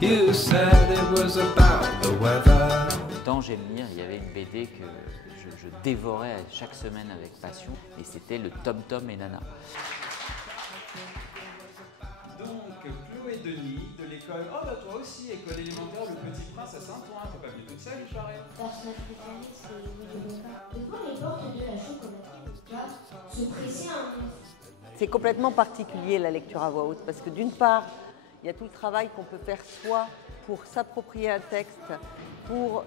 You said it was about the weather. Dans J'aime lire, il y avait une BD que je dévorais chaque semaine avec passion, et c'était le Tom Tom et Nana. Donc, Chloé Denis de l'école. Oh bah toi aussi, école élémentaire, le Petit Prince à Saint-Ouen. T'es pas venue toute seule, je parais. Personnage préféré, c'est Willy Wonka. Devant les portes de la chocolaterie, tu vois, se presser un peu. C'est complètement particulier la lecture à voix haute parce que d'une part, il y a tout le travail qu'on peut faire soi pour s'approprier un texte, pour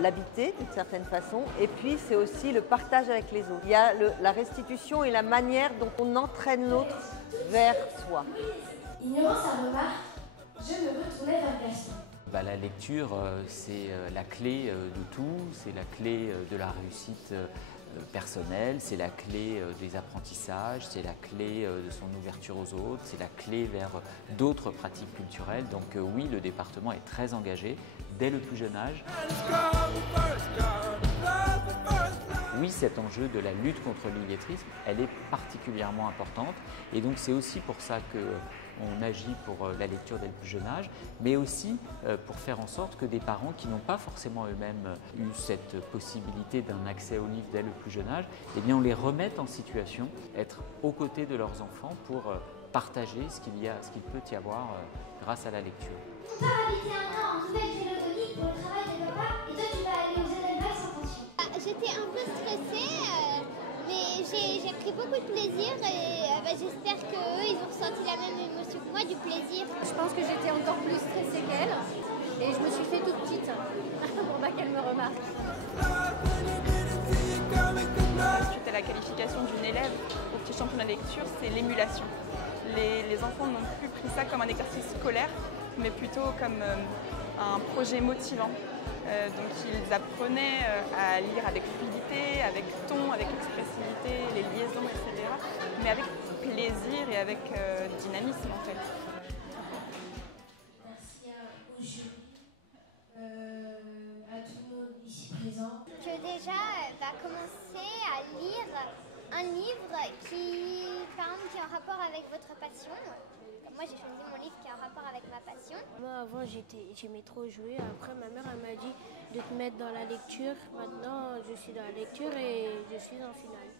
l'habiter d'une certaine façon, et puis c'est aussi le partage avec les autres. Il y a la restitution et la manière dont on entraîne l'autre vers soi. Ignorant sa remarque, je me retournai vers Gaston. La lecture, c'est la clé de tout, c'est la clé de la réussite personnelle, c'est la clé des apprentissages, c'est la clé de son ouverture aux autres, c'est la clé vers d'autres pratiques culturelles. Donc oui, le département est très engagé dès le plus jeune âge. Oui, cet enjeu de la lutte contre l'illettrisme, elle est particulièrement importante, et donc c'est aussi pour ça qu'on agit pour la lecture dès le plus jeune âge, mais aussi pour faire en sorte que des parents qui n'ont pas forcément eux-mêmes eu cette possibilité d'un accès aux livres dès le plus jeune âge, eh bien on les remette en situation, être aux côtés de leurs enfants pour partager ce qu'il peut y avoir grâce à la lecture. On part habiter un an en Nouvelle-Calédonie pour le travail de papa, et toi tu vas aller aux Edelweiss sans pension. J'étais un peu stressée, mais j'ai pris beaucoup de plaisir et j'espère qu'eux, ils ont ressenti la même émotion que moi, du plaisir. Je pense que j'étais encore plus stressée qu'elle et je me suis fait toute petite pour pas qu'elle me remarque. Suite à la qualification d'une élève au petit championnat de lecture, c'est l'émulation. Les enfants n'ont plus pris ça comme un exercice scolaire, mais plutôt comme un projet motivant. Donc ils apprenaient à lire avec fluidité, avec ton, avec expressivité, les liaisons, etc. Mais avec plaisir et avec dynamisme en fait. Merci au jury, à tout le monde ici présent. Je vais déjà commencer à lire un livre qui, par exemple, qui est en rapport avec votre passion. Moi, j'ai choisi mon livre qui est en rapport avec ma passion. Moi, avant, j'aimais trop jouer. Après, ma mère elle m'a dit de te mettre dans la lecture. Maintenant, je suis dans la lecture et je suis en finale.